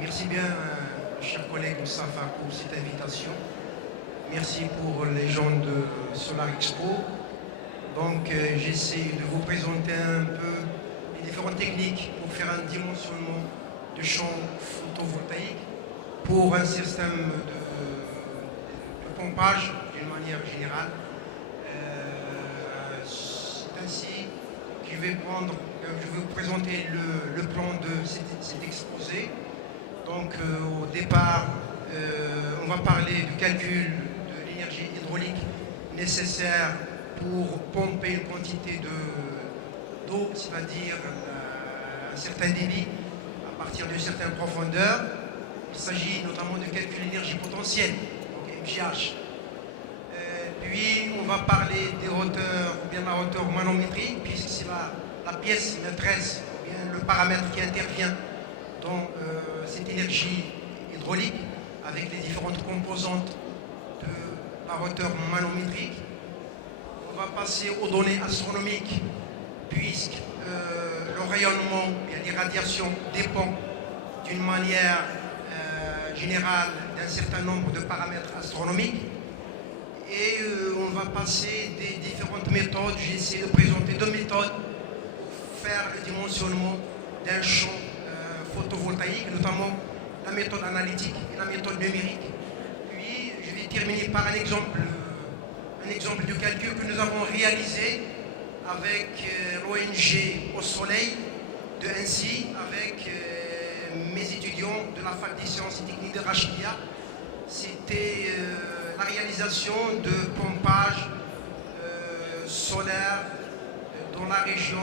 Merci bien, cher collègue Moustapha, pour cette invitation. Merci pour les gens de Solar Expo. Donc, j'essaie de vous présenter un peu les différentes techniques pour faire un dimensionnement de champ photovoltaïque pour un système de pompage d'une manière générale. C'est ainsi que je vais vous présenter le plan de cet exposé. Donc au départ, on va parler du calcul de l'énergie hydraulique nécessaire pour pomper une quantité d'eau, c'est-à-dire un certain débit à partir d'une certaine profondeur. Il s'agit notamment de calculer l'énergie potentielle, donc MGH. Puis on va parler des hauteurs, ou bien la hauteur manométrique, puisque c'est la pièce maîtresse, ou bien le paramètre qui intervient dans cette énergie hydraulique avec les différentes composantes de la hauteur manométrique. On va passer aux données astronomiques puisque le rayonnement et les radiations dépendent d'une manière générale d'un certain nombre de paramètres astronomiques. Et on va passer des différentes méthodes. J'ai essayé de présenter deux méthodes pour faire le dimensionnement d'un champ photovoltaïque, notamment la méthode analytique et la méthode numérique. Puis je vais terminer par un exemple de calcul que nous avons réalisé avec l'ONG Au Soleil de Annecy, avec mes étudiants de la fac des sciences et techniques de Rachidia. C'était la réalisation de pompage solaire dans la région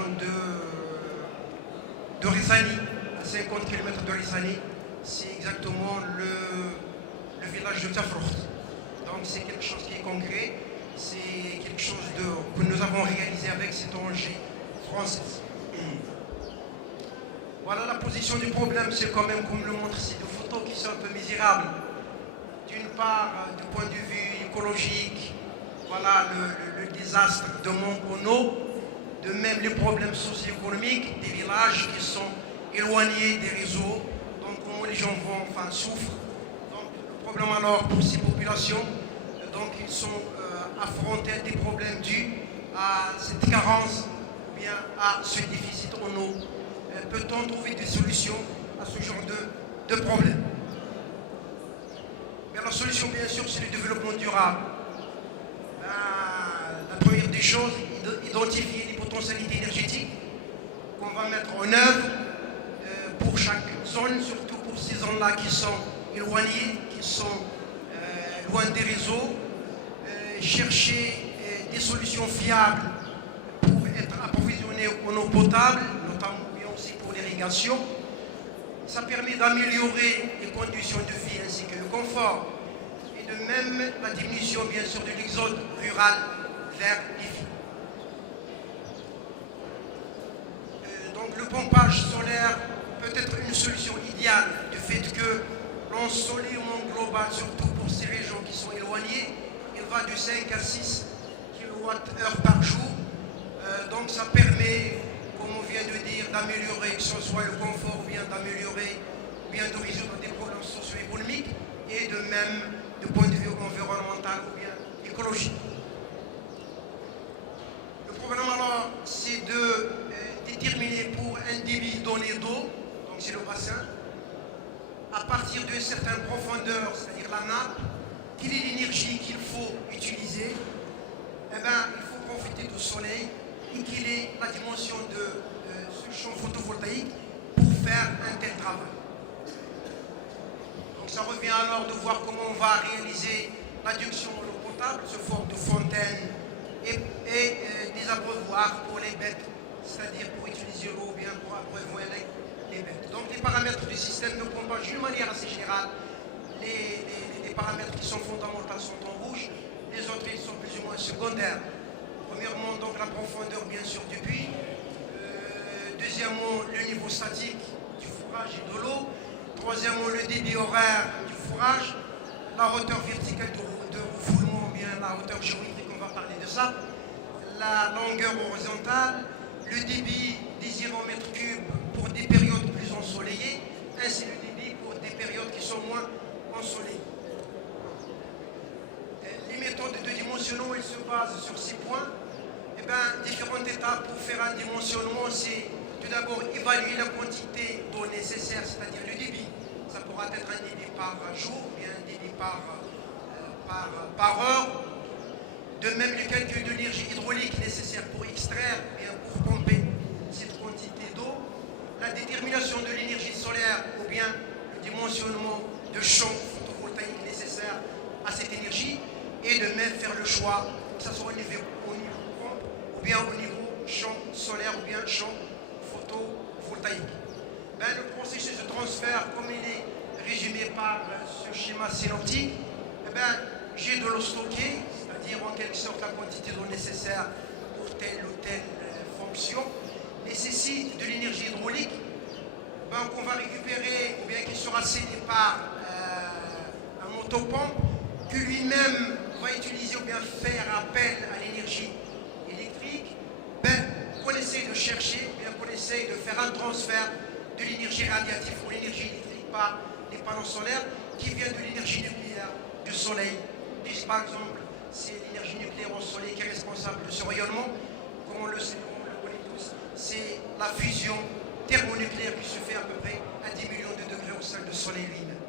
de Rissani, 50 km de Rissani, c'est exactement le village de Tafrourt. Donc c'est quelque chose qui est concret, c'est quelque chose que nous avons réalisé avec cette ONG française. Voilà la position du problème, c'est quand même, comme le montrent ces deux photos qui sont un peu misérables. D'une part, du point de vue écologique, voilà le désastre de manque en eau, de même les problèmes socio-économiques des villages qui sont éloignés des réseaux, donc comment les gens souffrent. Donc le problème alors pour ces populations, donc ils sont affrontés à des problèmes dus à cette carence ou bien à ce déficit en eau. Peut-on trouver des solutions à ce genre de problème? Mais la solution bien sûr c'est le développement durable. La première des choses, identifier les potentialités énergétiques qu'on va mettre en œuvre pour chaque zone, surtout pour ces zones-là qui sont éloignées, qui sont loin des réseaux, chercher des solutions fiables pour être approvisionnés en eau potable, notamment bien aussi pour l'irrigation. Ça permet d'améliorer les conditions de vie ainsi que le confort et de même la diminution bien sûr de l'exode rural vers les villes. Donc le pompage solaire peut être une solution idéale du fait que l'ensoleillement global, surtout pour ces régions qui sont éloignées, il va de 5 à 6 kWh par jour. Donc ça permet, comme on vient de dire, d'améliorer que ce soit le confort, ou bien d'améliorer, ou bien de résoudre des problèmes socio-économiques, et de même du point de vue environnemental ou bien écologique. Le problème alors, c'est de déterminer pour un débit donné d'eau, donc c'est le bassin, à partir d'une certaine profondeur, c'est-à-dire la nappe, quelle est l'énergie qu'il faut utiliser? Eh bien, il faut profiter du soleil et quelle est la dimension de ce champ photovoltaïque pour faire un tel travail. Donc ça revient alors de voir comment on va réaliser l'adduction en eau potable sous forme de fontaine et des abreuvoirs pour les bêtes, c'est-à-dire pour utiliser l'eau ou bien pour abreuver les bêtes. Donc les paramètres du système de pompage d'une manière assez générale, les paramètres qui sont fondamentaux sont en rouge, les autres ils sont plus ou moins secondaires. Premièrement, donc la profondeur bien sûr du puits. Deuxièmement, le niveau statique du fourrage et de l'eau. Troisièmement, le débit horaire du fourrage. La hauteur verticale de refoulement, bien la hauteur géométrique, on va parler de ça. La longueur horizontale, le débit des 0 mètres cubes pour des périodes plus ensoleillées, ainsi le débit pour des dimensionnement il se base sur 6 points. Eh bien, différentes étapes pour faire un dimensionnement, c'est tout d'abord évaluer la quantité d'eau nécessaire, c'est-à-dire le débit. Ça pourra être un débit par jour, bien un débit par heure. De même, le calcul de l'énergie hydraulique nécessaire pour extraire et pour pomper cette quantité d'eau. La détermination de l'énergie solaire ou bien le dimensionnement de champ photovoltaïque nécessaire à cette énergie. Et de même faire le choix, que ce soit au niveau pompe ou bien au niveau champ solaire ou bien champ photovoltaïque. Ben, le processus de transfert, comme il est résumé par ce schéma synoptique, eh ben, j'ai de l'eau stockée, c'est-à-dire en quelque sorte la quantité d'eau nécessaire pour telle ou telle fonction, nécessite de l'énergie hydraulique ben, qu'on va récupérer ou bien qui sera cédé par un motopompe que lui-même va utiliser ou bien faire appel à l'énergie électrique. Ben, qu'on essaie de chercher, bien qu'on essaie de faire un transfert de l'énergie radiative ou l'énergie électrique par les panneaux solaires qui vient de l'énergie nucléaire du soleil. Puisque par exemple, c'est l'énergie nucléaire au soleil qui est responsable de ce rayonnement, comme on le sait, comme on le connaît tous, c'est la fusion thermonucléaire qui se fait à peu près à 10 millions de degrés au sein du soleil lui-même.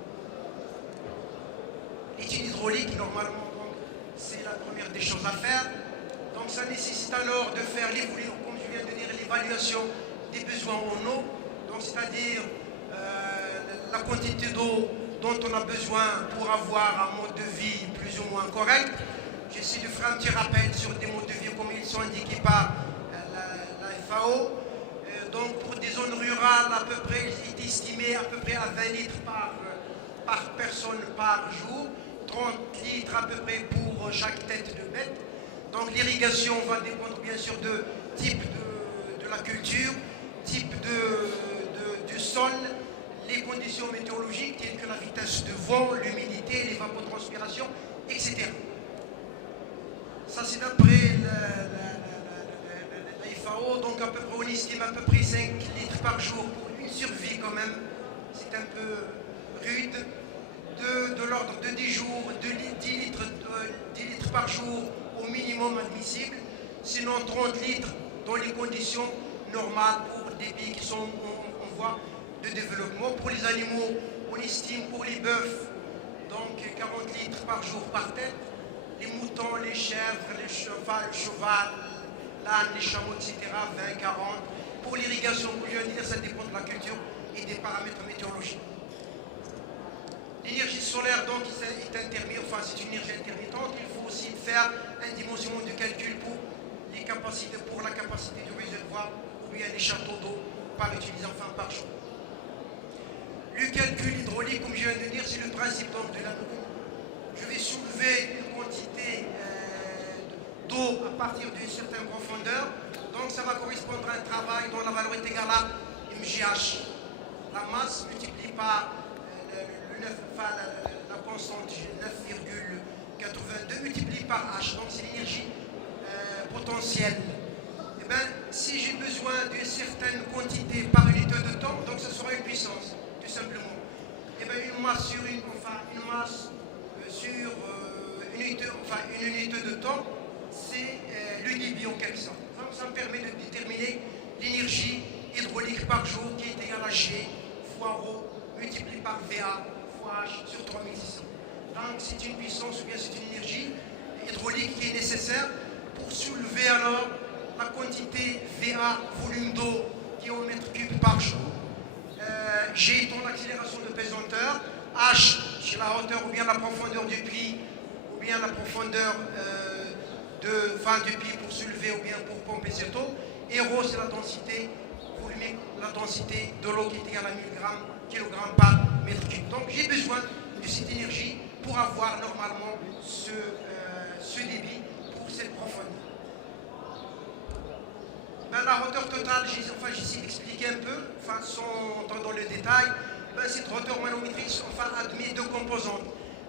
L'étude hydraulique, normalement, c'est la première des choses à faire. Donc ça nécessite alors de faire l'évolution, comme je viens de dire, l'évaluation des besoins en eau, donc c'est-à-dire la quantité d'eau dont on a besoin pour avoir un mode de vie plus ou moins correct. J'essaie de faire un petit rappel sur des modes de vie comme ils sont indiqués par la FAO. Donc pour des zones rurales, à peu près, il est estimé à peu près à 20 litres par personne par jour, 30 litres à peu près pour chaque tête de bête. Donc l'irrigation va dépendre bien sûr de type de la culture, type du sol, les conditions météorologiques telles que la vitesse de vent, l'humidité, l'évapotranspiration, etc. Ça c'est d'après la FAO, donc à peu près on estime à peu près 5 litres par jour pour une survie quand même. C'est un peu rude. De l'ordre de 10 jours, 10 litres par jour au minimum admissible, sinon 30 litres dans les conditions normales pour des pays qui sont en voie de développement. Pour les animaux, on estime pour les bœufs, donc 40 litres par jour par tête, les moutons, les chèvres, le cheval, l'âne, les chameaux, etc., 20, 40. Pour l'irrigation, pour je veux dire, ça dépend de la culture et des paramètres météorologiques. L'énergie solaire, donc, est intermittente, enfin, c'est une énergie intermittente. Il faut aussi faire un dimensionnement de calcul pour la capacité du réservoir ou bien les châteaux d'eau par utilisant, enfin, par jour. Le calcul hydraulique, comme je viens de dire, c'est le principe donc, de la eau. Je vais soulever une quantité d'eau à partir d'une certaine profondeur. Donc, ça va correspondre à un travail dont la valeur est égale à mgh. La masse multipliée par la constante 9,82 multiplié par H, donc c'est l'énergie potentielle. Et bien, si j'ai besoin d'une certaine quantité par unité de temps, donc ce sera une puissance, tout simplement. Et bien, une masse sur une unité de temps, c'est le débit en quelque sorte. Donc ça me permet de déterminer l'énergie hydraulique par jour qui est égale à G fois ρ multiplié par VA H sur 3600. Donc c'est une puissance ou bien c'est une énergie hydraulique qui est nécessaire pour soulever alors la quantité VA, volume d'eau, qui est en mètre cube par jour. G étant l'accélération de pesanteur, H c'est la hauteur ou bien la profondeur du puits, ou bien la profondeur du puits pour soulever ou bien pour pomper cette eau, et ρ c'est la densité volumique, la densité de l'eau qui est égale à 1000 kg par mètre cube. Donc j'ai besoin de cette énergie pour avoir normalement ce débit pour cette profondeur. Ben, la hauteur totale, j'essaie d'expliquer un peu, sans entrer dans le détail. Ben, cette hauteur manométrique admet deux composantes.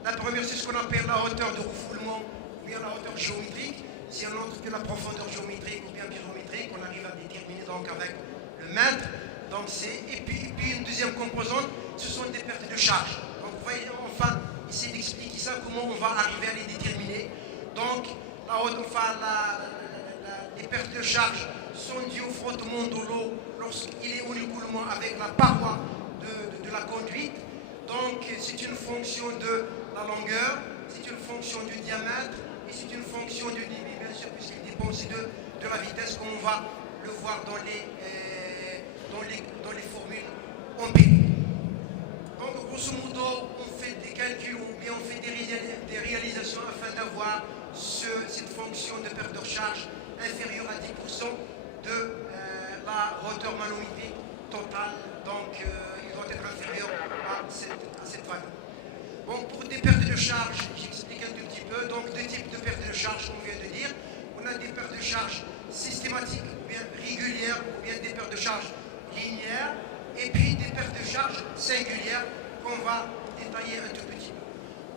La première, c'est ce qu'on appelle la hauteur de refoulement ou bien la hauteur géométrique. Si on entre que la profondeur géométrique ou bien pyrométrique, on arrive à déterminer donc avec le mètre. Donc et puis une deuxième composante, ce sont des pertes de charge. Donc vous voyez, essayer d'expliquer ça, comment on va arriver à les déterminer. Donc les pertes de charge sont dues au frottement de l'eau lorsqu'il est en écoulement avec la paroi de la conduite. Donc c'est une fonction de la longueur, c'est une fonction du diamètre et c'est une fonction du débit, bien sûr, puisqu'il dépend aussi de la vitesse, comme on va le voir dans les formules empiriques. Donc grosso modo, on fait des calculs ou bien on fait des réalisations afin d'avoir cette fonction de perte de recharge inférieure à 10% de la hauteur manométrique totale. Donc il doit être inférieur à cette valeur. Bon, pour des pertes de charge, j'explique un tout petit peu. Donc deux types de pertes de charge qu'on vient de dire. On a des pertes de charge systématiques ou bien régulières ou bien des pertes de charge linéaires et puis des pertes de charge singulières qu'on va détailler un tout petit peu.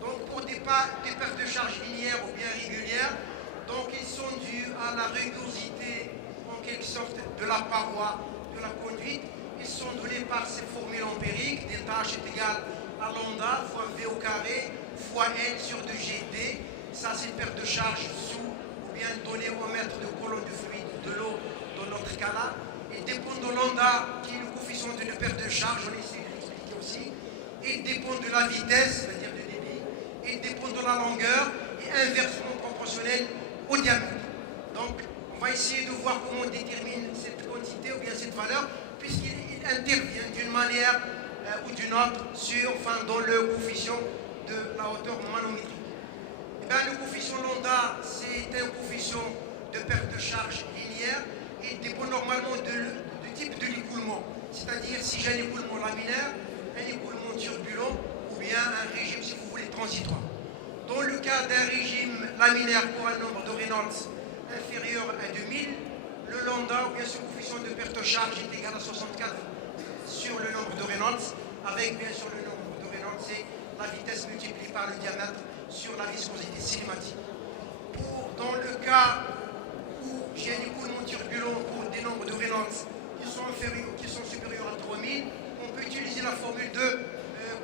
Donc pour des pertes de charge linéaires ou bien régulières, donc ils sont dus à la rugosité en quelque sorte de la paroi de la conduite. Ils sont donnés par ces formules empiriques. Delta H est égal à lambda fois V au carré fois L sur 2GD. Ça c'est une perte de charge sous ou bien donnée au mètre de colonne du fluide de l'eau dans notre cas là. Il dépend de lambda qui est le coefficient de perte de charge, on essaie de l'expliquer aussi. Il dépend de la vitesse, c'est-à-dire de débit. Il dépend de la longueur et inversement proportionnel au diamètre. Donc on va essayer de voir comment on détermine cette quantité ou bien cette valeur, puisqu'il intervient d'une manière ou d'une autre dans le coefficient de la hauteur manométrique. Et bien, le coefficient lambda, c'est un coefficient de perte de charge linéaire. Il dépend normalement du type de l'écoulement, c'est-à-dire si j'ai un écoulement laminaire, un écoulement turbulent ou bien un régime, si vous voulez, transitoire. Dans le cas d'un régime laminaire pour un nombre de Reynolds inférieur à 2000, le lambda ou bien ce coefficient de perte de charge est égal à 64 sur le nombre de Reynolds, avec bien sûr le nombre de Reynolds, c'est la vitesse multipliée par le diamètre sur la viscosité cinématique. Dans le cas où j'ai un écoulement turbulent pour des nombres de Reynolds qui sont supérieurs à 3000, on peut utiliser la formule de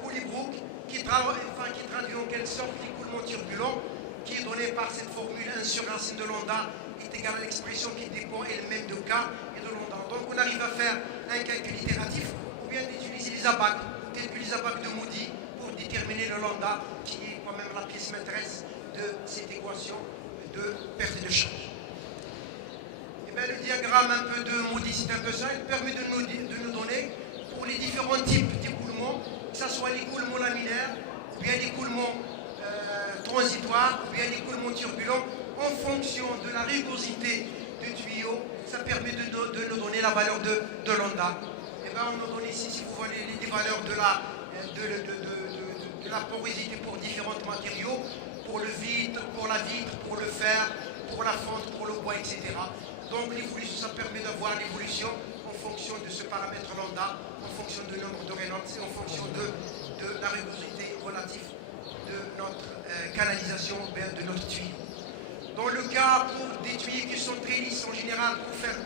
Cooley-Brooke qui traduit en quelque sorte l'écoulement turbulent, qui est donné par cette formule 1 sur racine de lambda est égal à l'expression qui dépend elle-même de K et de lambda. Donc on arrive à faire un calcul itératif ou bien d'utiliser les abacs, tels que les abacs de Moody, pour déterminer le lambda, qui est quand même la pièce maîtresse de cette équation de perte de charge. Et bien, le diagramme un peu de Moody, c'est un peu ça, il permet de nous donner pour les différents types d'écoulement, que ce soit l'écoulement laminaire, ou bien l'écoulement transitoire, ou bien l'écoulement turbulent, en fonction de la rugosité du tuyau, ça permet de nous donner la valeur de lambda. Et bien, on nous donne ici, si vous voulez, les valeurs de la porosité pour différents matériaux, pour le vitre, pour la vitre, pour le fer, pour la fonte, pour le bois, etc. Donc l'évolution, ça permet d'avoir l'évolution en fonction de ce paramètre lambda, en fonction du nombre de Reynolds et en fonction de la rugosité relative de notre canalisation, de notre tuyau. Dans le cas pour des tuyaux qui sont très lisses en général, pour faire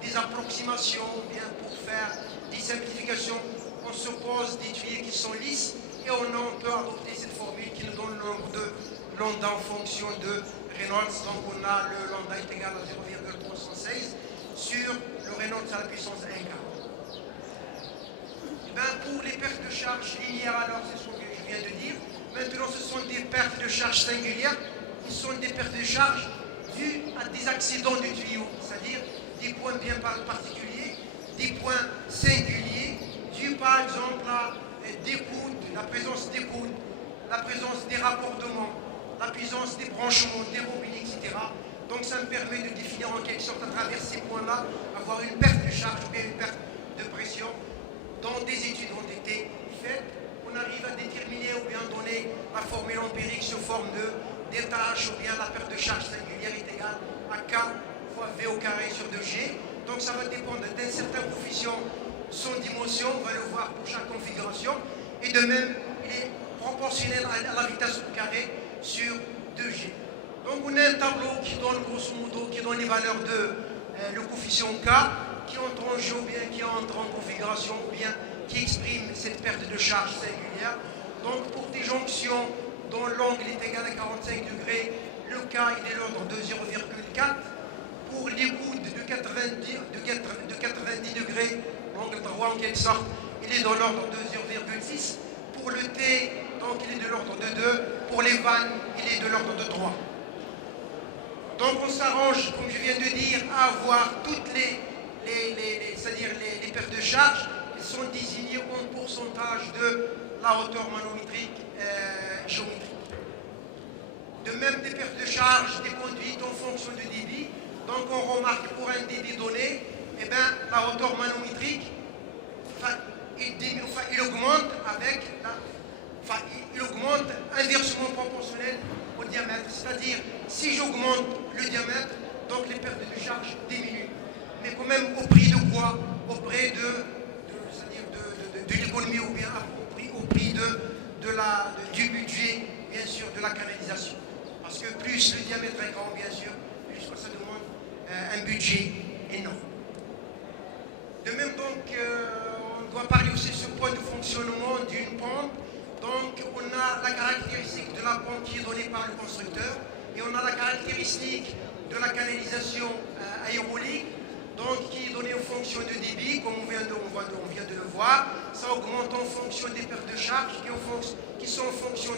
des approximations, bien pour faire des simplifications, on se pose des tuyaux qui sont lisses et on peut adopter cette formule qui nous donne le nombre de lambda en fonction de Reynolds. Donc on a le lambda est égal à 0,316 sur le Reynolds à la puissance 1 quart. Pour les pertes de charge linéaires, alors c'est ce que je viens de dire. Maintenant, ce sont des pertes de charge singulières qui sont des pertes de charge dues à des accidents du tuyau, c'est-à-dire des points bien particuliers, des points singuliers, dus par exemple à des coudes, la présence des coudes, la présence des raccordements, la présence des branchements, des bobines, etc. Donc ça me permet de définir en quelque sorte à travers ces points-là, avoir une perte de charge ou bien une perte de pression. Dans des études ont été faites, on arrive à déterminer ou bien donner la formule empirique sous forme de delta H ou bien la perte de charge singulière est égale à K fois V au carré sur 2G. Donc ça va dépendre d'un certain coefficient sans dimension, on va le voir pour chaque configuration. Et de même, il est proportionnel à la vitesse au carré sur 2G. Donc on a un tableau qui donne grosso modo, qui donne les valeurs de le coefficient K, qui entre en jeu ou bien qui entre en configuration ou bien qui exprime cette perte de charge singulière. Donc pour des jonctions dont l'angle est égal à 45 degrés, le K il est de l'ordre de 0,4. Pour les gouttes de 90 degrés, l'angle droit en quelque sorte, il est dans l'ordre de 0,6. Pour le T, donc il est de l'ordre de 2. Pour les vannes, il est de l'ordre de 3. Donc on s'arrange, comme je viens de dire, à avoir toutes c'est-à-dire les pertes de charge. Elles sont désignées en pourcentage de la hauteur manométrique géométrique. De même des pertes de charge des conduites en fonction du débit. Donc on remarque pour un débit donné, eh bien, la hauteur manométrique, il augmente il augmente inversement proportionnel au diamètre. C'est-à-dire, si j'augmente le diamètre, donc les pertes de charge diminuent. Mais quand même au prix de quoi? Au prix de l'économie ou bien au prix du budget, bien sûr, de la canalisation. Parce que plus le diamètre est grand, bien sûr, plus ça demande un budget énorme. De même, donc, on doit parler aussi de ce point de fonctionnement d'une pompe. Donc, on a la caractéristique de la pompe qui est donnée par le constructeur et on a la caractéristique de la canalisation aérolique, donc qui est donnée en fonction de débit, comme on vient de le voir. Ça augmente en fonction des pertes de charge qui sont en fonction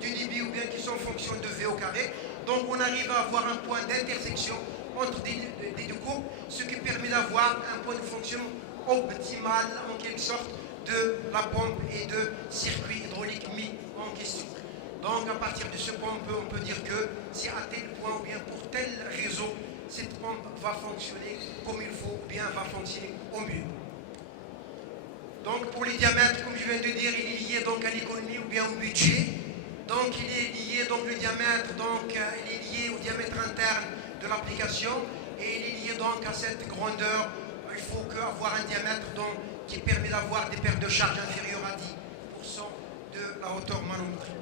du débit ou bien qui sont en fonction de V au carré. Donc, on arrive à avoir un point d'intersection entre des deux courbes, ce qui permet d'avoir un point de fonction optimal en quelque sorte de la pompe et de circuit hydraulique mis en question. Donc à partir de ce point, on peut dire que si à tel point ou bien pour tel réseau, cette pompe va fonctionner comme il faut ou bien va fonctionner au mieux. Donc pour les diamètres, comme je viens de dire, il est lié donc à l'économie ou bien au budget. Donc il est lié donc le diamètre, donc il est lié au diamètre interne de l'application et il est lié donc à cette grandeur. Il faut avoir un diamètre donc, qui permet d'avoir des pertes de charge inférieures à 10% de la hauteur manométrique.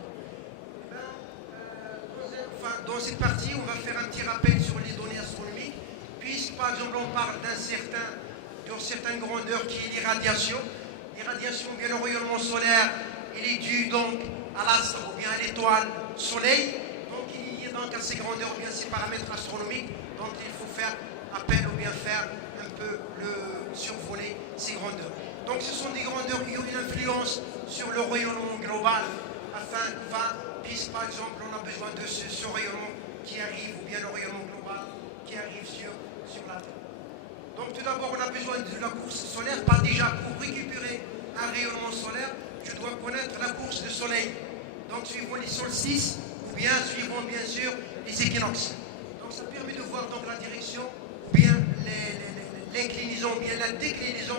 Dans cette partie, on va faire un petit rappel sur les données astronomiques, puisque par exemple on parle d'une certaine grandeur qui est l'irradiation. L'irradiation, bien le rayonnement solaire, il est dû donc à l'astre ou bien à l'étoile Soleil. Donc il est lié donc à ces grandeurs ou bien ces paramètres astronomiques. Donc il faut faire appel ou bien faire un peu survoler ces grandeurs. Donc ce sont des grandeurs qui ont une influence sur le rayonnement global, puisque par exemple on a besoin de ce rayonnement qui arrive, ou bien le rayonnement global qui arrive sur la Terre. Donc tout d'abord on a besoin de la course solaire, pas déjà pour récupérer un rayonnement solaire, je dois connaître la course du soleil. Donc suivant les solstices, ou bien suivant bien sûr les équinoxes. Donc ça permet de voir donc la direction, ou bien l'inclinaison, bien la déclinaison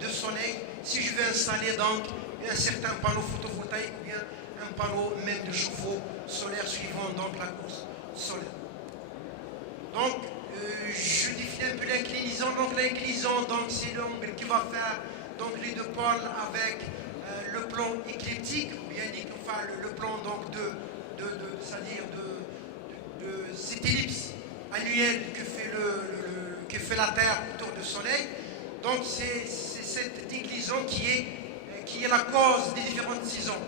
du soleil, si je veux installer donc un certain panneau photovoltaïque ou bien un panneau même de chauffe-eau solaire suivant donc la course solaire. Donc je définis un peu l'inclinaison. Donc l'inclinaison, donc c'est l'angle qui va faire donc les deux pôles avec le plan écliptique, ou bien le plan donc c'est-à-dire de cette ellipse annuelle que fait la Terre autour du Soleil. Donc c'est cette déclinaison qui est la cause des différentes saisons.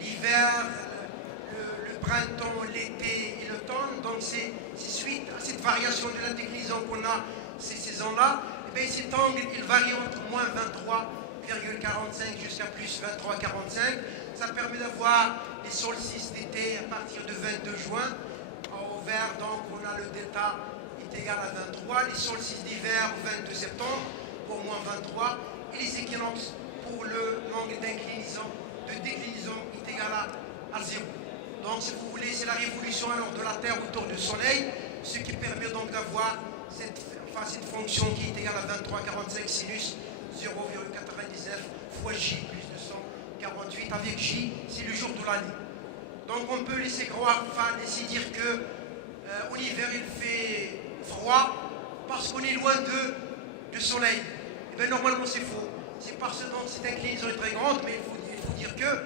L'hiver, le printemps, l'été et l'automne. Donc c'est suite à cette variation de la déclinaison qu'on a ces saisons-là. Et bien cet angle, il varie entre moins 23,45 jusqu'à plus 23,45. Ça permet d'avoir les solstices d'été à partir de 22 juin. Au vert, donc on a le delta est égal à 23. Les solstices d'hiver au 22 septembre pour moins 23. Et les équinoxes pour l'angle d'inclinaison, de déclinaison est égal à 0. Donc si vous voulez, c'est la révolution alors de la Terre autour du Soleil, ce qui permet donc d'avoir cette fonction qui est égale à 23,45 sinus 0,99 fois J plus 248 avec J, c'est le jour de l'année. Donc on peut laisser croire, laisser dire que en hiver il fait froid parce qu'on est loin du soleil. Et bien normalement c'est faux. C'est parce que cette inclinaison est très grande, mais il faut dire que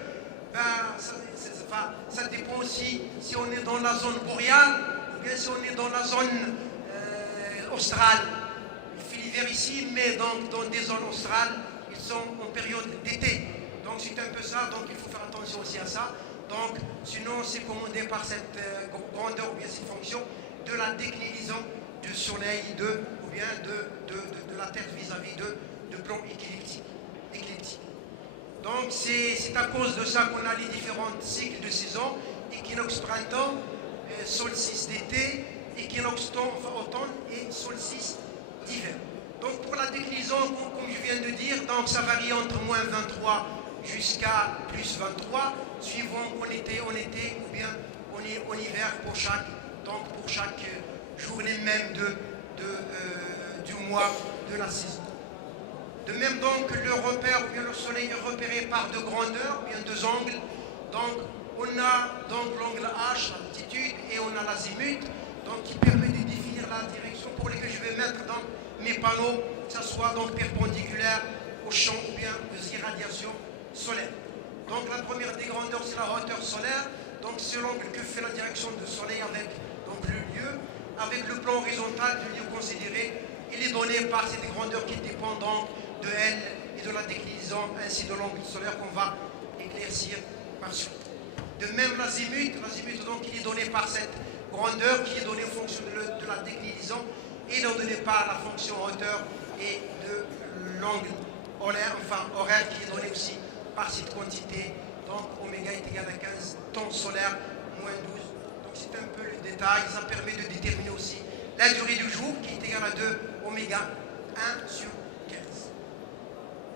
ça dépend aussi si on est dans la zone boréale ou bien si on est dans la zone australe. Il fait l'hiver ici, mais dans des zones australes, ils sont en période d'été. Donc c'est un peu ça, donc il faut faire attention aussi à ça. Donc, sinon, c'est commandé par cette grandeur ou bien cette fonction de la déclinaison du Soleil ou bien de la Terre vis-à-vis de plan écliptique. Donc, c'est à cause de ça qu'on a les différents cycles de saison, équinoxe printemps, solstice d'été, équinoxe automne et solstice d'hiver. Donc pour la déclinaison, comme je viens de dire, donc ça varie entre moins 23 jusqu'à plus 23, suivant en été ou bien en hiver pour chaque journée même du mois de la saison. De même donc le repère ou bien le soleil est repéré par deux grandeurs, ou bien deux angles. Donc on a donc l'angle H, l'altitude, et on a l'azimut, donc qui permet de définir la direction pour laquelle je vais mettre dans mes panneaux, que ce soit donc perpendiculaire au champ ou bien aux irradiations solaires. Donc la première des grandeurs, c'est la hauteur solaire. Donc c'est l'angle que fait la direction du soleil avec donc, le lieu, avec le plan horizontal du lieu considéré. Il est donné par cette grandeur qui dépend donc de elle et de la déclinaison ainsi de l'angle solaire qu'on va éclaircir par suite. De même l'azimut donc il est donné par cette grandeur qui est donnée en fonction de la déclinaison et non donné par la fonction hauteur et de l'angle horaire qui est donné aussi par cette quantité. Donc oméga est égal à 15 temps solaire moins 12. Donc c'est un peu le détail. Ça permet de déterminer aussi la durée du jour qui est égale à 2 oméga 1 sur 15.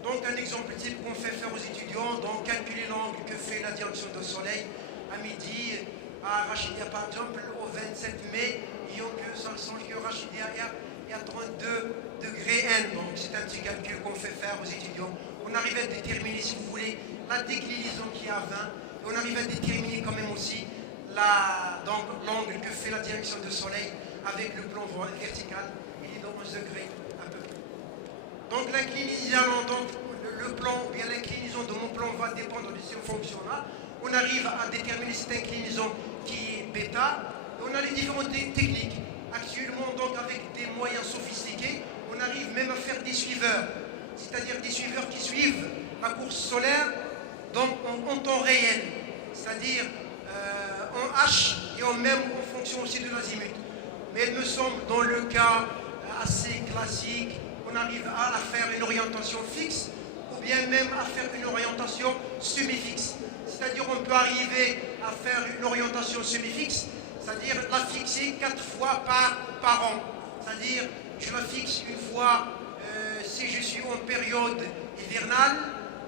Donc un exemple type qu'on fait faire aux étudiants, donc calculer l'angle que fait la direction du soleil à midi à Rachidia par exemple au 27 mai, ayant que ça change que Rachidia est à 32 degrés N. Donc c'est un petit calcul qu'on fait faire aux étudiants. On arrive à déterminer, si vous voulez, la déclinaison qui est à 20. Et on arrive à déterminer quand même aussi l'angle que fait la direction du soleil avec le plan vertical. Il est de 11 degrés à peu près. Donc l'inclinaison, donc le plan, ou bien l'inclinaison de mon plan va dépendre de ces fonctions-là. On arrive à déterminer cette inclinaison qui est bêta. Et on a les différentes techniques. Actuellement, donc, avec des moyens sophistiqués, on arrive même à faire des suiveurs. C'est-à-dire des suiveurs qui suivent la course solaire donc, en temps réel. C'est-à-dire en H et même en fonction aussi de l'azimut. Mais il me semble, dans le cas assez classique, on arrive à faire une orientation fixe ou bien même à faire une orientation semi-fixe. C'est-à-dire on peut arriver à faire une orientation semi-fixe, c'est-à-dire la fixer 4 fois par an. C'est-à-dire je la fixe une fois si je suis en période hivernale,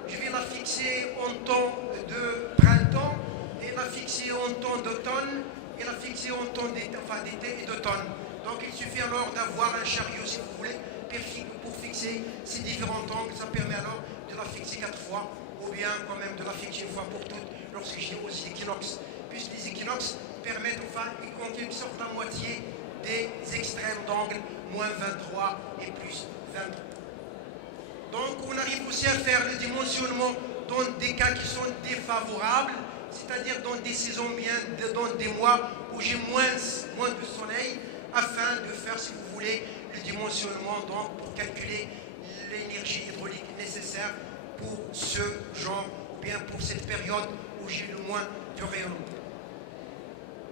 je vais la fixer en temps de printemps et la fixer en temps d'automne et la fixer en temps d'été et d'automne. Donc il suffit alors d'avoir un chariot, si vous voulez, pour fixer ces différents angles. Ça permet alors de la fixer 4 fois, ou bien quand même de la fixer une fois pour toutes lorsque j'ai aux équinoxes. Puisque les équinoxes permettent, en quelque sorte, la moitié des extrêmes d'angle, moins 23 et plus 23. Donc on arrive aussi à faire le dimensionnement dans des cas qui sont défavorables, c'est-à-dire dans des saisons dans des mois où j'ai moins de soleil, afin de faire, si vous voulez, le dimensionnement donc, pour calculer l'énergie hydraulique nécessaire pour ce genre, ou bien pour cette période où j'ai le moins de rayonnement.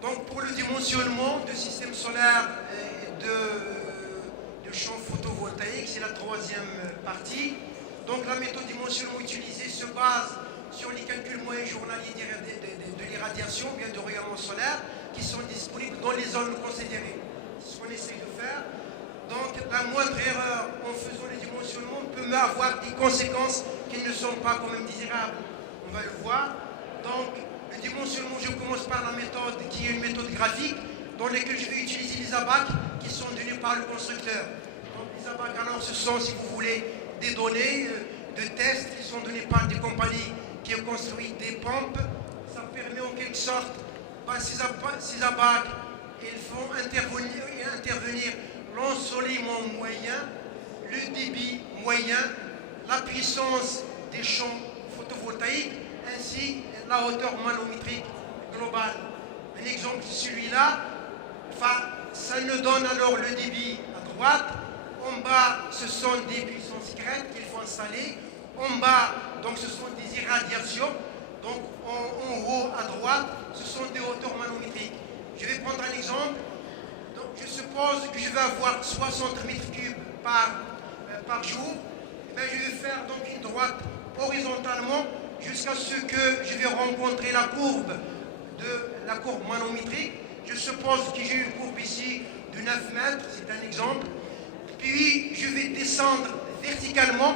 Donc pour le dimensionnement du système solaire et de champ photovoltaïque, c'est la troisième partie. Donc la méthode de dimensionnement utilisée se base sur les calculs moyens journaliers de l'irradiation, bien de rayonnement solaire, qui sont disponibles dans les zones considérées. C'est ce qu'on essaie de faire. Donc la moindre erreur en faisant le dimensionnement peut avoir des conséquences qui ne sont pas quand même désirables. On va le voir. Donc le dimensionnement, je commence par la méthode qui est une méthode graphique dans laquelle je vais utiliser les abacs qui sont donnés par le constructeur. Donc les abacs, alors ce sont, si vous voulez, des données de tests qui sont données par des compagnies qui ont construit des pompes. Ça permet en quelque sorte, ces abacs, ils font intervenir l'ensoleillement moyen, le débit moyen, la puissance des champs photovoltaïques, ainsi la hauteur manométrique globale. Un exemple, celui-là, ça nous donne alors le débit à droite. En bas, ce sont des puissances crêtes qu'il faut installer. En bas, donc, ce sont des irradiations. Donc en haut à droite, ce sont des hauteurs manométriques. Je vais prendre un exemple. Donc, je suppose que je vais avoir 60 mètres cubes par jour. Et bien, je vais faire donc une droite horizontalement jusqu'à ce que je vais rencontrer la courbe manométrique. Je suppose que j'ai une courbe ici de 9 mètres, c'est un exemple. Puis je vais descendre verticalement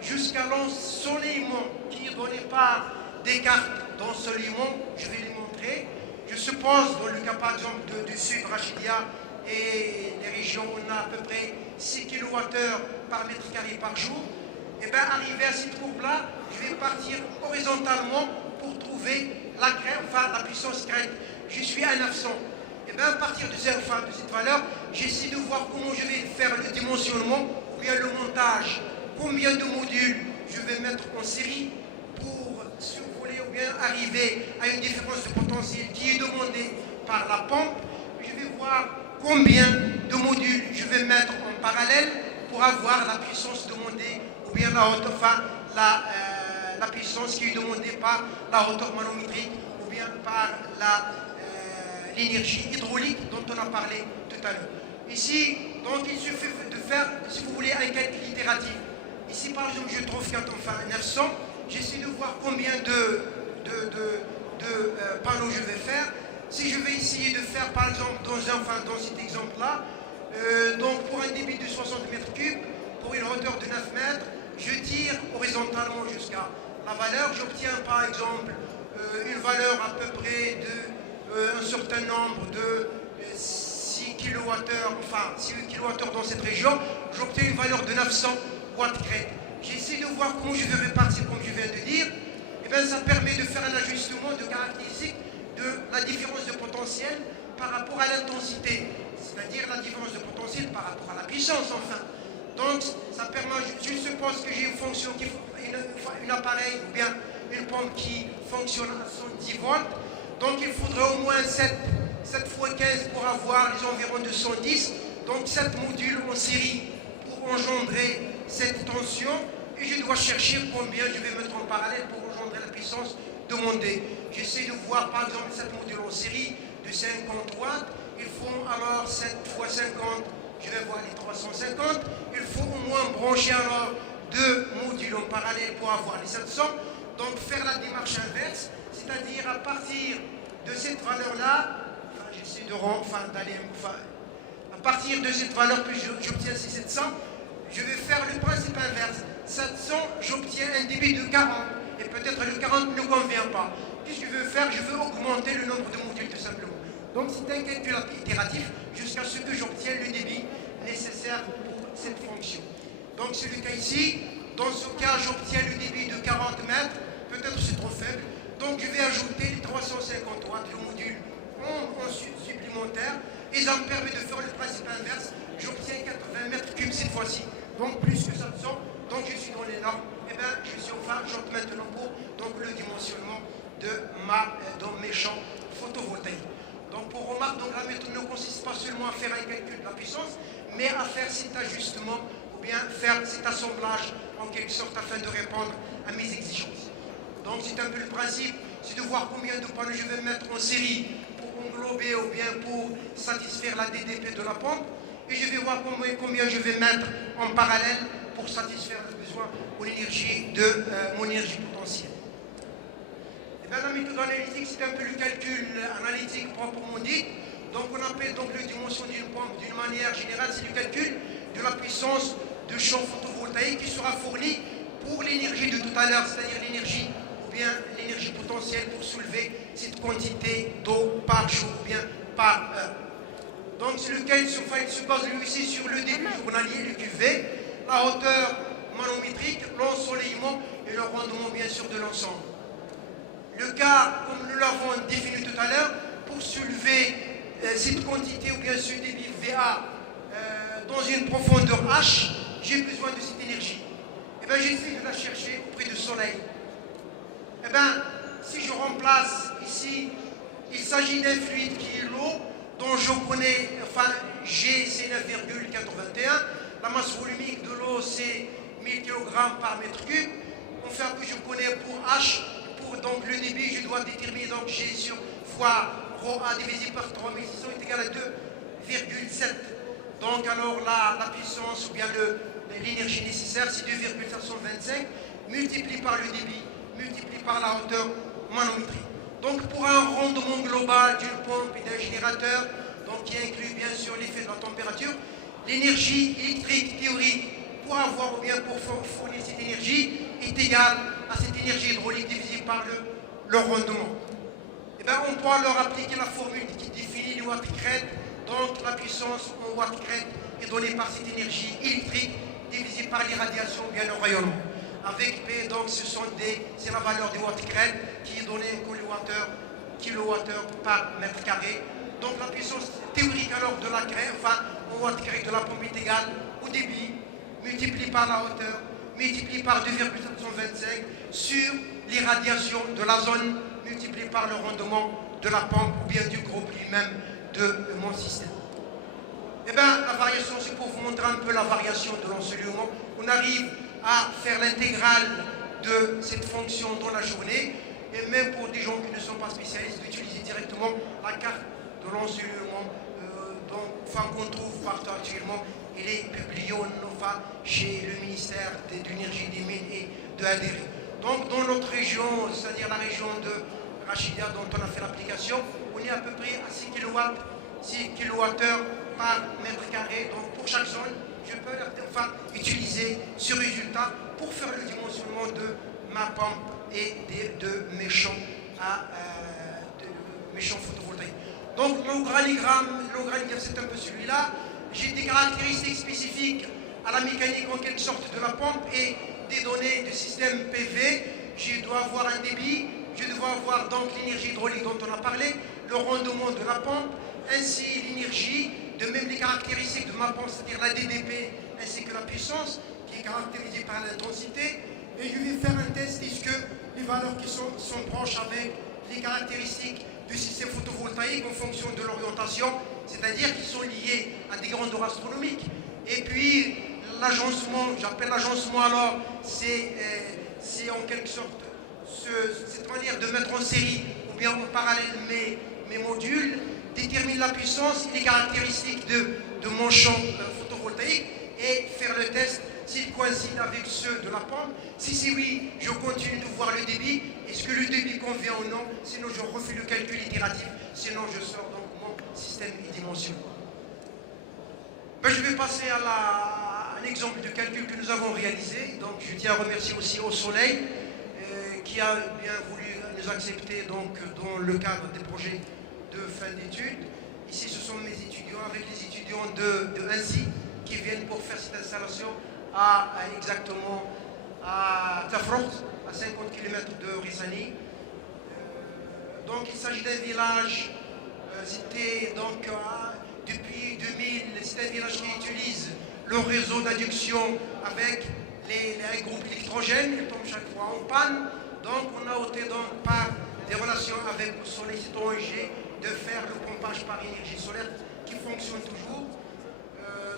jusqu'à l'ensoleillement qui est donné par des cartes d'ensoleillement. Je vais les montrer. Je suppose, dans le cas par exemple du sud Rachidia et les régions où on a à peu près 6 kWh par mètre carré par jour, et bien arrivé à cette courbe-là, je vais partir horizontalement pour trouver la puissance grecque. Je suis à 900. Et bien à partir de cette valeur, j'essaie de voir comment je vais faire le dimensionnement ou bien le montage. Combien de modules je vais mettre en série pour survoler ou bien arriver à une différence de potentiel qui est demandée par la pompe. Je vais voir combien de modules je vais mettre en parallèle pour avoir la puissance demandée ou bien la puissance qui est demandée par la hauteur manométrique ou bien par l'énergie hydraulique dont on a parlé tout à l'heure. Ici, donc il suffit de faire, si vous voulez, un calcul itératif. Ici, par exemple, je trouve quand on fait 900, j'essaie de voir combien de panneaux je vais faire. Si je vais essayer de faire, par exemple, dans cet exemple-là, donc pour un débit de 60 mètres cubes, pour une hauteur de 9 mètres, je tire horizontalement jusqu'à la valeur. J'obtiens, par exemple, une valeur à peu près de un certain nombre de 6 kWh, enfin 6 kWh dans cette région. J'obtiens une valeur de 900 watts crête. J'essaie de voir comment je vais répartir, comme je viens de dire. Et bien, ça permet de faire un ajustement de caractéristiques de la différence de potentiel par rapport à l'intensité, c'est-à-dire la différence de potentiel par rapport à la puissance, enfin. Donc, ça permet, je suppose que j'ai une fonction, un appareil ou bien une pompe qui fonctionne à 110 volts. Donc, il faudrait au moins 7 fois 15 pour avoir les environs de 110. Donc, 7 modules en série pour engendrer cette tension. Et je dois chercher combien je vais mettre en parallèle pour engendrer la puissance demandée. J'essaie de voir, par exemple, 7 modules en série de 50 watts. Il faut alors 7 fois 50, je vais voir les 350. Il faut au moins brancher alors 2 modules en parallèle pour avoir les 700. Donc faire la démarche inverse, c'est-à-dire à partir de cette valeur-là, j'essaie à partir de cette valeur que j'obtiens ces 700, je vais faire le principe inverse. 700, j'obtiens un débit de 40. Et peut-être le 40 ne convient pas. Qu'est-ce que je veux faire? Je veux augmenter le nombre de modules tout simplement. Donc c'est un calcul itératif jusqu'à ce que j'obtienne le débit nécessaire pour cette fonction. Donc c'est le cas ici. Dans ce cas, j'obtiens le débit de 40 mètres. Peut-être c'est trop faible. Donc je vais ajouter les 350 watts, le module en supplémentaire. Et ça me permet de faire le principe inverse. J'obtiens 80 mètres cubes cette fois-ci. Donc plus que 700. Donc je suis dans les normes. Et bien j'opte maintenant pour le dimensionnement de mes champs photovoltaïques. Donc pour remarque, donc, la méthode ne consiste pas seulement à faire un calcul de la puissance, mais à faire cet ajustement ou bien faire cet assemblage en quelque sorte afin de répondre à mes exigences. Donc c'est un peu le principe, c'est de voir combien de panneaux je vais mettre en série pour englober ou bien pour satisfaire la DDP de la pompe. Et je vais voir combien je vais mettre en parallèle pour satisfaire le besoin en énergie de mon énergie potentielle. Et bien, la méthode analytique, c'est un peu le calcul analytique proprement dit. Donc on appelle donc le dimension d'une pompe d'une manière générale, c'est le calcul de la puissance de champ photovoltaïque qui sera fournie pour l'énergie de tout à l'heure, c'est-à-dire l'énergie ou bien l'énergie potentielle pour soulever cette quantité d'eau par jour ou bien par heure. Donc c'est lequel se base lui aussi sur le débit journalier, le QV, la hauteur manométrique, l'ensoleillement et le rendement bien sûr de l'ensemble. Le cas, comme nous l'avons défini tout à l'heure, pour soulever cette quantité ou bien ce débit VA dans une profondeur H, j'ai besoin de cette énergie. Et bien j'essaie de la chercher auprès du soleil. Et bien si je remplace ici, il s'agit d'un fluide qui est l'eau, dont je connais, G c'est 9,81, la masse volumique de l'eau c'est 1000 kg par mètre cube, enfin que je connais pour H, pour donc, le débit, je dois déterminer donc G sur fois rho A divisé par 3600 est égal à 2,7. Donc alors la puissance ou bien l'énergie nécessaire, c'est 2,725 multiplié par le débit, multiplié par la hauteur manométrique. Donc pour un rendement global d'une pompe et d'un générateur, donc qui inclut bien sûr l'effet de la température, l'énergie électrique théorique pour avoir ou bien pour fournir cette énergie est égale à cette énergie hydraulique divisée par le rendement. Et bien on pourra leur appliquer la formule qui définit le watt-crête. Donc la puissance en watt-crête est donnée par cette énergie électrique divisée par l'irradiation ou bien le rayonnement. Avec P, donc c'est la valeur du watt-crête qui est donnée en kilowattheure par mètre carré. Donc la puissance théorique alors de la crête, enfin en watt-crête de la pompe est égale au débit multiplié par la hauteur multiplié par 2,725 sur l'irradiation de la zone multiplié par le rendement de la pompe ou bien du groupe lui-même de mon système. Et bien la variation, c'est pour vous montrer un peu la variation de l'ensoleillement. On arrive à faire l'intégrale de cette fonction dans la journée, et même pour des gens qui ne sont pas spécialistes, d'utiliser directement la carte de l'ensoleillement qu'on trouve partout actuellement. Il est publié chez le ministère de l'énergie, des mines et de l'ADERI. Donc dans notre région, c'est-à-dire la région de Rachidia dont on a fait l'application, on est à peu près à 6 kWh par mètre carré. Donc pour chaque zone, je peux utiliser ce résultat pour faire le dimensionnement de ma pompe et de mes champs photovoltaïques. Donc l'organigramme c'est un peu celui-là. J'ai des caractéristiques spécifiques à la mécanique en quelque sorte de la pompe et des données du système PV. Je dois avoir un débit, je dois avoir donc l'énergie hydraulique dont on a parlé, le rendement de la pompe, ainsi l'énergie, de même les caractéristiques de ma pompe, c'est-à-dire la DDP ainsi que la puissance, qui est caractérisée par l'intensité. Et je vais faire un test puisque les valeurs qui sont proches avec les caractéristiques du système photovoltaïque en fonction de l'orientation, c'est-à-dire qui sont liées à des grandeurs astronomiques. Et puis l'agencement, j'appelle l'agencement alors, c'est en quelque sorte cette manière de mettre en série ou bien en parallèle mes modules, détermine la puissance et les caractéristiques de mon champ photovoltaïque et faire le test s'il coïncide avec ceux de la pompe. Si c'est oui, je continue de voir le débit. Est-ce que le débit convient ou non? Sinon, je refais le calcul itératif. Sinon, je sors donc mon système dimensionné. Ben, je vais passer à l'exemple de calcul que nous avons réalisé. Donc, je tiens à remercier aussi Au Soleil qui a bien voulu nous accepter donc, dans le cadre des projets de fin d'études. Ici, ce sont mes étudiants avec les étudiants de Annecy qui viennent pour faire cette installation exactement à Tafrocht, à 50 km de Rissani. Donc il s'agit d'un village, c'était donc depuis 2000, c'est un village qui utilise le réseau d'adduction avec les groupes électrogènes, ils tombent chaque fois en panne. Donc on a opté donc par des relations avec le Soleil ONG de faire le pompage par énergie solaire qui fonctionne toujours.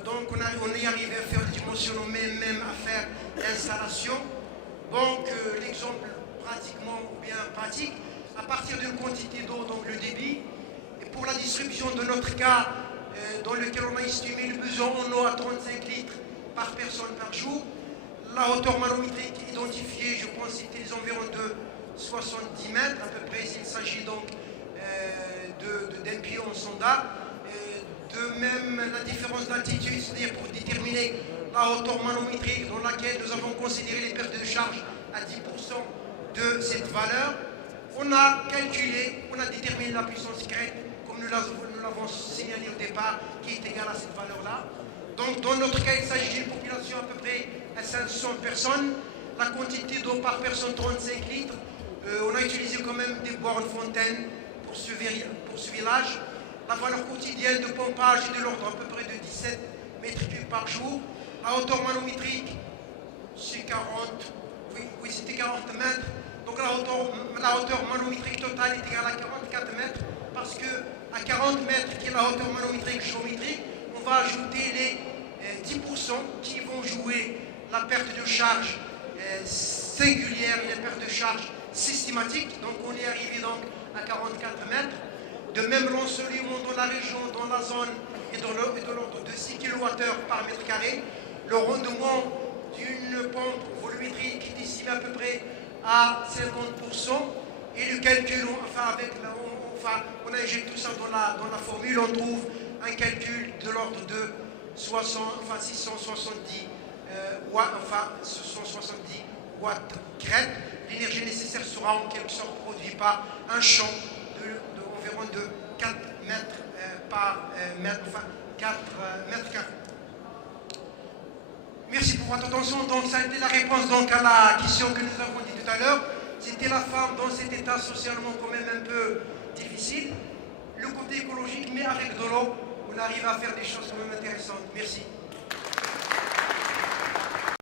Donc on est arrivé à faire le dimensionnement, même à faire l'installation. Donc l'exemple pratiquement ou bien pratique, à partir d'une quantité d'eau, donc le débit, et pour la distribution de notre cas, dans lequel on a estimé le besoin en eau à 35 litres par personne par jour, la hauteur manométrique identifiée, je pense, c'était les environs de 70 mètres à peu près, s'il s'agit donc d'un pied en sonda. De même, la différence d'altitude, c'est-à-dire pour déterminer la hauteur manométrique dans laquelle nous avons considéré les pertes de charge à 10% de cette valeur, on a calculé, on a déterminé la puissance crête, comme nous l'avons signalé au départ, qui est égale à cette valeur-là. Donc, dans notre cas, il s'agit d'une population à peu près à 500 personnes. La quantité d'eau par personne, 35 litres. On a utilisé quand même des bornes fontaines pour ce village. La valeur quotidienne de pompage est de l'ordre à peu près de 17 mètres cubes par jour. La hauteur manométrique, c'est 40, c'était 40 mètres. Donc la hauteur manométrique totale est égale à 44 mètres parce que à 40 mètres, qui est la hauteur manométrique géométrique, on va ajouter les 10% qui vont jouer la perte de charge singulière et la perte de charge systématique. Donc on est arrivé donc à 44 mètres. De même, l'ensoleillement dans la région, dans la zone, est de l'ordre de 6 kWh par mètre carré. Le rendement d'une pompe volumétrique est estimé à peu près à 50%. Et le calcul, on injecte tout ça dans la formule, on trouve un calcul de l'ordre de 670 watts, 670 watts crête. L'énergie nécessaire sera en quelque sorte produite par un champ d'environ de 4 mètres par mètre, 4 mètres carrés. Merci pour votre attention. Donc, ça a été la réponse donc, à la question que nous avons dit tout à l'heure. C'était la femme dans cet état socialement quand même un peu difficile. Le côté écologique, mais avec de l'eau, on arrive à faire des choses quand même intéressantes. Merci.